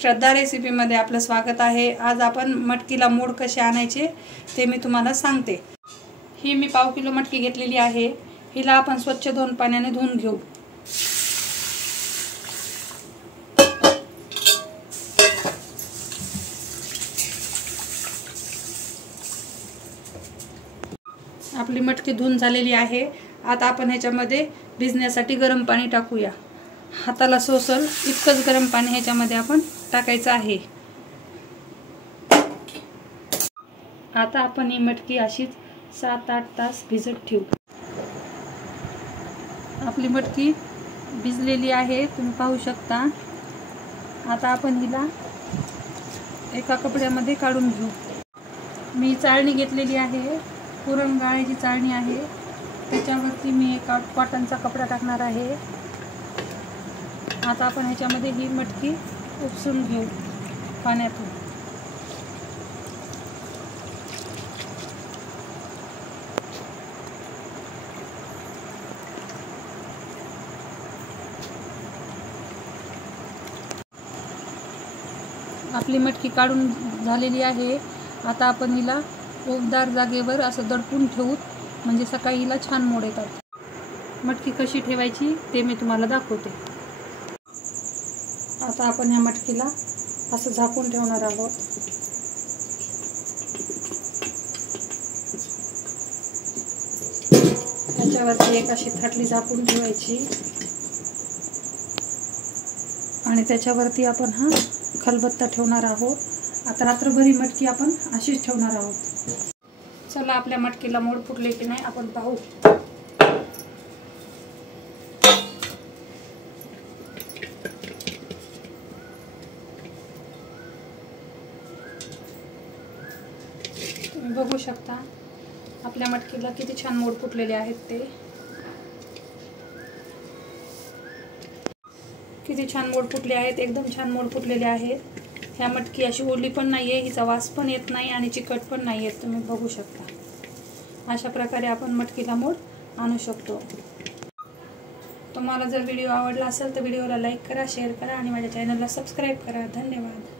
श्रद्धा रेसिपीमध्ये आपलं स्वागत आहे। आज आपण मटकीला मोड कसे आणायचे ते मी तुम्हाला सांगते। ही मी पाव किलो मटकी घेतलेली आहे। हिला आपण स्वच्छ 2 पाण्याने धुवून घेऊ। आपली मटकी धुवून झालेली आहे। आता आपण ह्याच्यामध्ये भिजण्यासाठी गरम पाणी टाकूया। हाताला सोसल इतकंच गरम पाणी ह्याच्यामध्ये आपण टाकायचं आहे। आता आपण ही मटकी अशीच 7-8 तास भिजत ठेवू। आपली मटकी भिजलेली आहे, तुम्ही पाहू शकता। आता आपण हिला एका कपड्यामध्ये काढून घेऊ। मी चाळणी घेतलेली आहे, पुरण गाळायची चाळणी आहे। त्याच्यावरती मी एक कॉटनचा कपडा टाकणार आहे। आता आपण ह्याच्यामध्ये ही मटकी उपसून घेऊ पाण्यातून। आपली मटकी काढून झालेली आहे। आता आपण हिला उबदार जागेवर असं दडपून ठेवू, म्हणजे सकाळी हिला छान मोड येतात। मटकी कशी ठेवायची ते मी तुम्हाला दाखवते। आता आपण ह्या मटकीला असं झाकून ठेवणार आहोत। त्याच्यावरती एक अशी थाटली झाकून ठेवायची आणि त्याच्यावरती आपण हा खलबत्ता ठेवणार आहोत। आता रात्रभर ही मटकी आपण अशीच ठेवणार आहोत। चला आपल्या मटकीला मोड फुटले की नाही आपण पाहू। तुम्ही बघू शकता आपल्या मटकीला किती छान मोड फुटलेले आहेत ते। किती छान मोड फुटले आहेत, एकदम छान मोड फुटलेले आहेत। ह्या मटकी अशी ओली पण नाहीये, हिचा वास पण येत नाही आणि चिकट पण नाहीये, तुम्ही बघू शकता। अशा प्रकारे आपण मटकीला मोड आणू शकतो। तुम्हाला जर व्हिडिओ आवडला असेल तर व्हिडिओला लाईक करा, शेअर करा आणि माझ्या चॅनलला सबस्क्राईब करा। धन्यवाद।